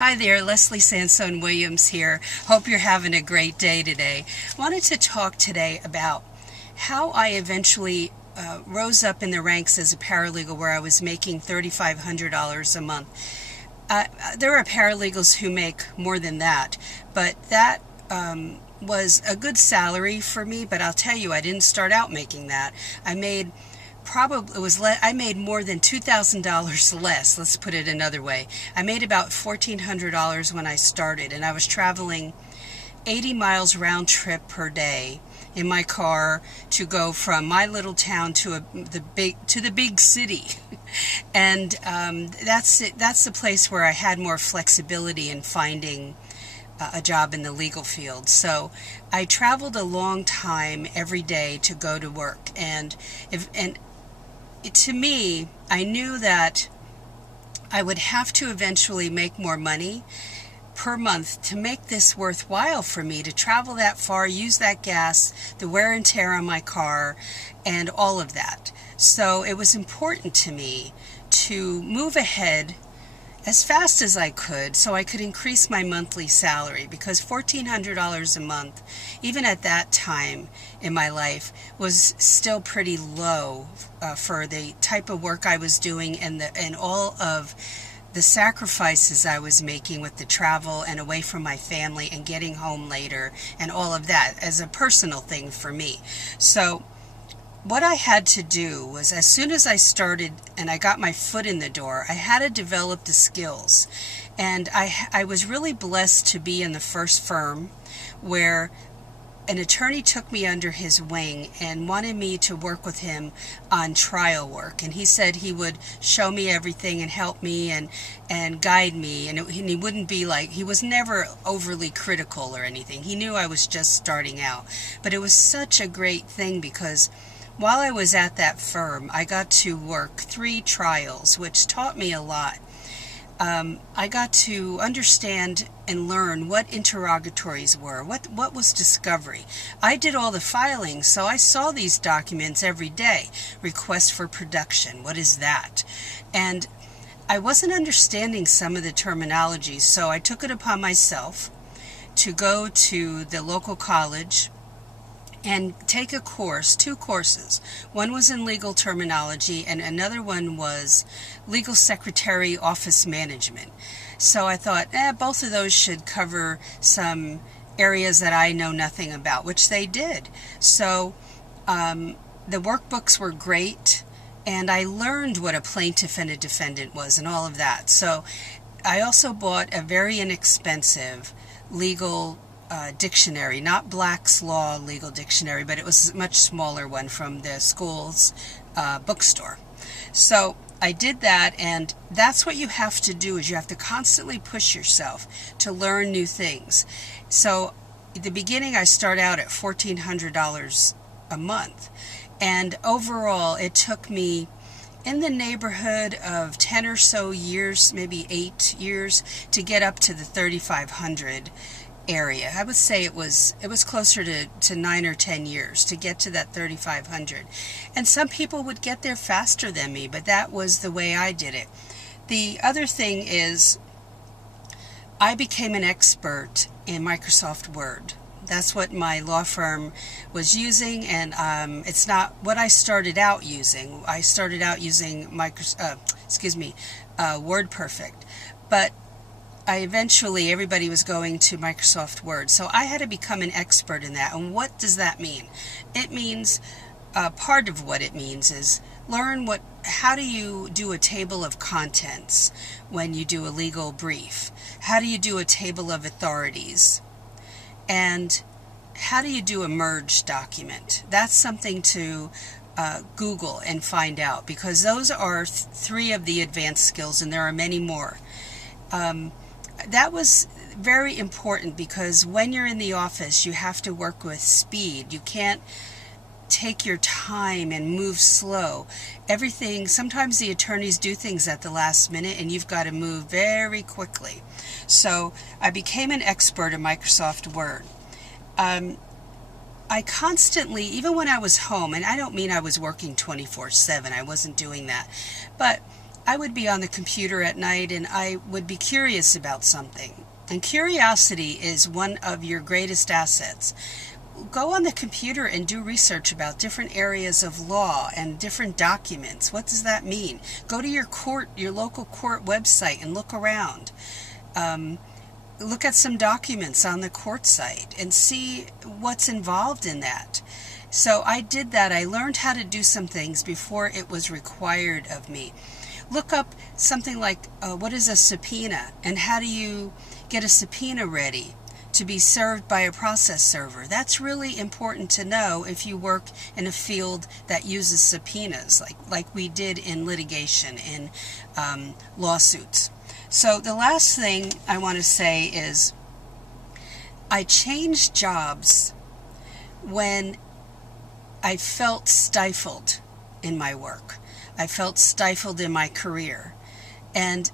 Hi there, Leslie Sansone Williams here. Hope you're having a great day today. Wanted to talk today about how I eventually rose up in the ranks as a paralegal where I was making $3,500 a month. There are paralegals who make more than that, but that was a good salary for me, but I'll tell you, I didn't start out making that. I made more than $2,000 less. Let's put it another way. I made about $1,400 when I started, and I was traveling 80 miles round trip per day in my car to go from my little town to the big city. And that's it. That's the place where I had more flexibility in finding a job in the legal field. So I traveled a long time every day to go to work, and to me, I knew that I would have to eventually make more money per month to make this worthwhile for me to travel that far, use that gas, the wear and tear on my car, and all of that. So it was important to me to move ahead as fast as I could so I could increase my monthly salary, because $1,400 a month, even at that time in my life, was still pretty low for the type of work I was doing and all of the sacrifices I was making with the travel and away from my family and getting home later and all of that as a personal thing for me. So what I had to do was, as soon as I started and I got my foot in the door, I had to develop the skills. And I was really blessed to be in the first firm where an attorney took me under his wing and wanted me to work with him on trial work. And he said he would show me everything and help me and guide me. And he wouldn't be like, he was never overly critical or anything. He knew I was just starting out. But it was such a great thing, because while I was at that firm, I got to work 3 trials, which taught me a lot. I got to understand and learn what interrogatories were, what was discovery. I did all the filing, so I saw these documents every day. Request for production, what is that? And I wasn't understanding some of the terminology, so I took it upon myself to go to the local college and take a course, 2 courses. One was in legal terminology and another one was legal secretary office management. So I thought, both of those should cover some areas that I know nothing about, which they did. So the workbooks were great, and I learned what a plaintiff and a defendant was and all of that. So I also bought a very inexpensive legal dictionary, not Black's Law legal dictionary, but it was a much smaller one from the school's bookstore. So I did that, and that's what you have to do, is you have to constantly push yourself to learn new things. So at the beginning, I start out at $1,400 a month, and overall it took me in the neighborhood of 10 or so years, maybe 8 years, to get up to the 3,500 area. I would say it was closer to 9 or 10 years to get to that 3,500. And some people would get there faster than me, but that was the way I did it. The other thing is, I became an expert in Microsoft Word. That's what my law firm was using, and it's not what I started out using. I started out using WordPerfect, but everybody was going to Microsoft Word. So I had to become an expert in that. And what does that mean? It means, part of what it means is learn how do you do a table of contents when you do a legal brief? How do you do a table of authorities? And how do you do a merge document? That's something to Google and find out, because those are 3 of the advanced skills, and there are many more. That was very important, because when you're in the office, you have to work with speed. You can't take your time and move slow. Sometimes the attorneys do things at the last minute, and you've got to move very quickly. So I became an expert in Microsoft Word. I constantly, even when I was home, and I don't mean I was working 24/7, I wasn't doing that, but I would be on the computer at night and I would be curious about something. And curiosity is one of your greatest assets. Go on the computer and do research about different areas of law and different documents. What does that mean? Go to your local court website and look around. Look at some documents on the court site and see what's involved in that. So I did that. I learned how to do some things before it was required of me. Look up something like what is a subpoena and how do you get a subpoena ready to be served by a process server. That's really important to know if you work in a field that uses subpoenas, like we did in litigation, in lawsuits. So the last thing I want to say is I changed jobs when I felt stifled in my work. I felt stifled in my career. And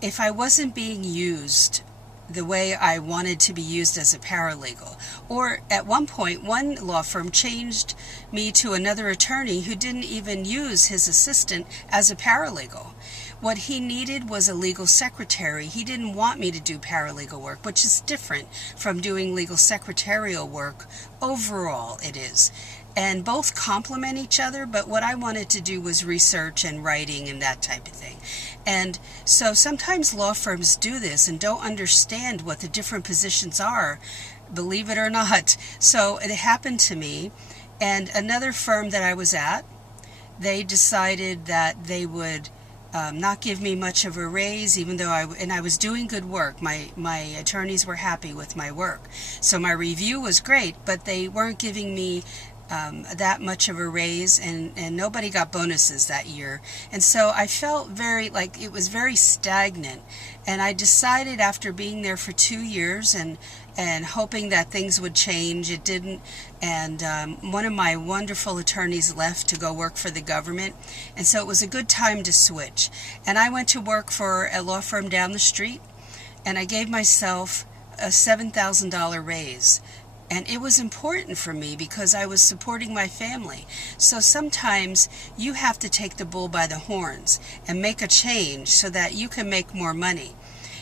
if I wasn't being used the way I wanted to be used as a paralegal, or at one point one law firm changed me to another attorney who didn't even use his assistant as a paralegal. What he needed was a legal secretary. He didn't want me to do paralegal work, which is different from doing legal secretarial work. Overall, it is. And both complement each other, but what I wanted to do was research and writing and that type of thing. And so sometimes law firms do this and don't understand what the different positions are, believe it or not. So it happened to me. And another firm that I was at, they decided that they would not give me much of a raise, even though I was doing good work. My attorneys were happy with my work. So my review was great, but they weren't giving me that much of a raise, and nobody got bonuses that year. And so I felt like it was very stagnant. And I decided after being there for 2 years and hoping that things would change, it didn't. And one of my wonderful attorneys left to go work for the government. And so it was a good time to switch. And I went to work for a law firm down the street, and I gave myself a $7,000 raise. And it was important for me because I was supporting my family. So sometimes you have to take the bull by the horns and make a change so that you can make more money.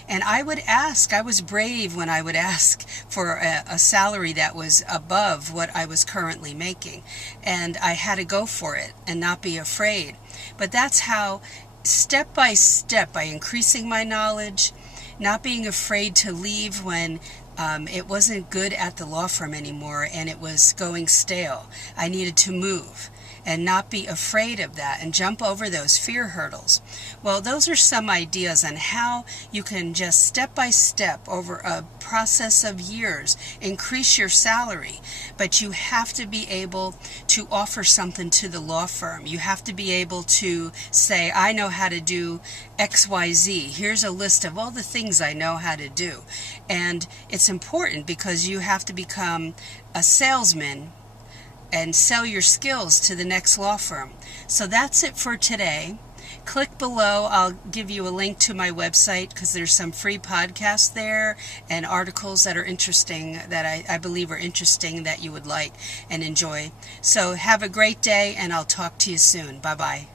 And I was brave when I would ask for a salary that was above what I was currently making. And I had to go for it and not be afraid. But that's how, step by step, by increasing my knowledge, not being afraid to leave when it wasn't good at the law firm anymore and it was going stale. I needed to move and not be afraid of that and jump over those fear hurdles. Well, those are some ideas on how you can just step by step over a process of years increase your salary. But you have to be able to offer something to the law firm. You have to be able to say, I know how to do XYZ. Here's a list of all the things I know how to do. And it's important because you have to become a salesman and sell your skills to the next law firm. So that's it for today. Click below. I'll give you a link to my website because there's some free podcasts there and articles that are interesting, that I believe are interesting, that you would like and enjoy. So have a great day, and I'll talk to you soon. Bye-bye.